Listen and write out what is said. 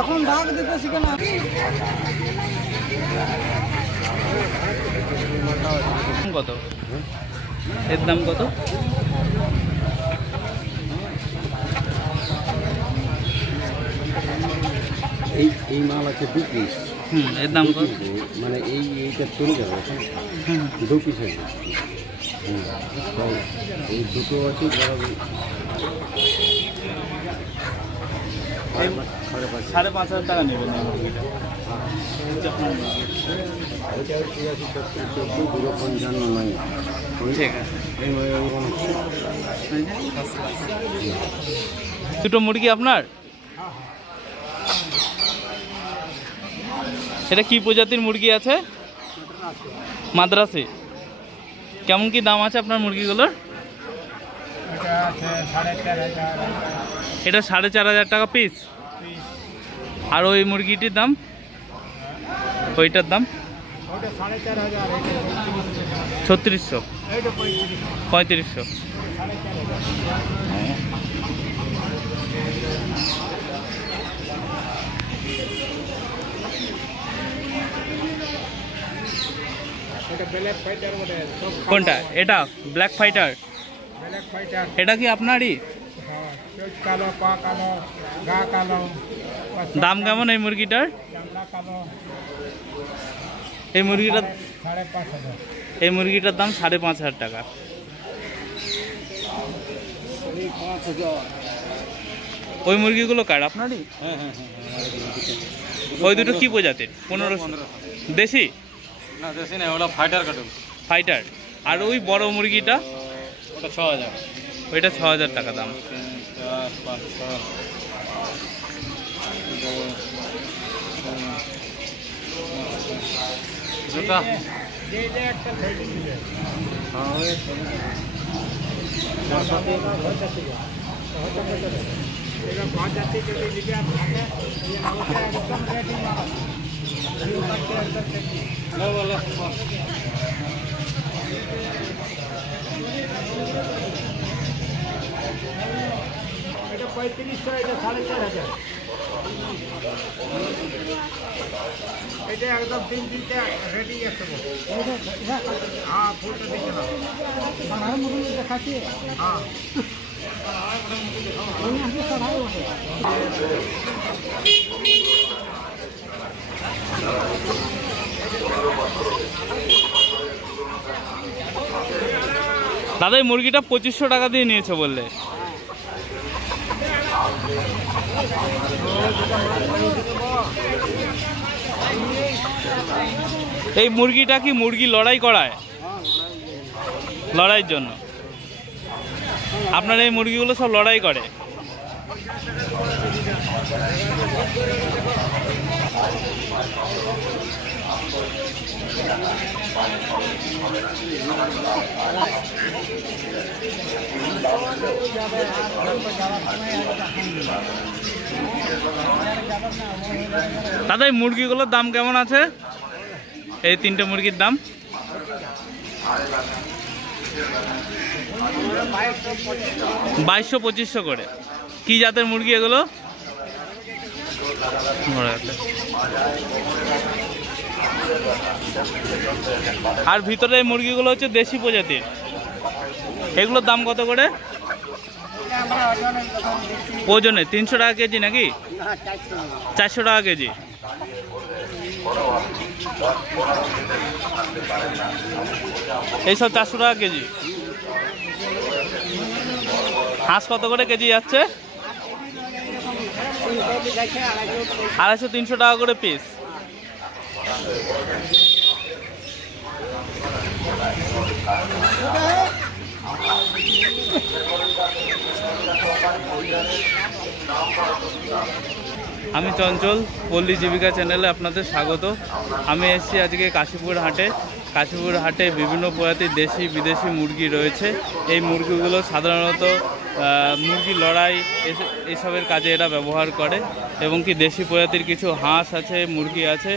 এখন ডাক দিতে শিখে না। কত এর দাম কত? এই মাল আছে 2 পিস। এর দাম কত? মানে এইটা চলে যাবে এখন 2 পিস আছে। এই দুটো আছে বড় 5,500 টাকা নেবেন। ঠিক আছে। দুটো মুরগি আপনার? এটা কি প্রজাতির মুরগি আছে? মাদ্রাসি। কেমন কি দাম আছে আপনার মুরগিগুলোর? এটা 4,500 টাকা পিস। আর ওই মুরগিটির দাম? ওইটার দাম 3600 3500। কোনটা? এটা ব্ল্যাক ফাইটার। এটা কি আপনারই? দাম কেমন এই মুরগিটার? এই মুরগিটার দাম 5,500 টাকা। ওই মুরগিগুলো কার? আপনারই? ওই দুটো কি প্রজাতির? 1500 দেশি? না দেশি না, ওটা ফাইটার কাটুন। ফাইটার। আর ওই বড় মুরগিটা? ওটা 6,000। ওইটা 6,000 টাকা দাম। 3500, এটা 4,500। এটা একদম 3-3টা রেডি আছে। হ্যাঁ ফুলটা দিতে না। বানার মুরগি দেখাচ্ছি। হ্যাঁ দাদা এই মুরগিটা 2500 টাকা দিয়ে নিয়েছে বললে। এই মুরগিটা কি মুরগি লড়াই করায়? লড়াইয়ের জন্য আপনার এই মুরগিগুলো সব লড়াই করে? দাদা এই মুরগিগুলোর দাম কেমন আছে? এই 3টে মুরগির দাম? 2200-2500 করে। কি জাতের মুরগি এগুলো? আর ভিতরে এই মুরগিগুলো হচ্ছে দেশি প্রজাতির। এগুলোর দাম কত করে? ওজনে 300 টাকা কেজি নাকি? 400 টাকা কেজি। এইসব 400 টাকা কেজি। হাঁস কত করে কেজি যাচ্ছে? 250-300 টাকা করে পিস। আমি চঞ্চল, পল্লী জীবিকা চ্যানেলে আপনাদের স্বাগত। আমি এসেছি আজকে কাশীপুর হাটে। কাশীপুর হাটে বিভিন্ন প্রজাতির দেশি বিদেশি মুরগি রয়েছে। এই মুরগিগুলো সাধারণত মুরগি লড়াই এসবের কাজে এরা ব্যবহার করে, এবং কি দেশি প্রজাতির কিছু হাঁস আছে, মুরগি আছে।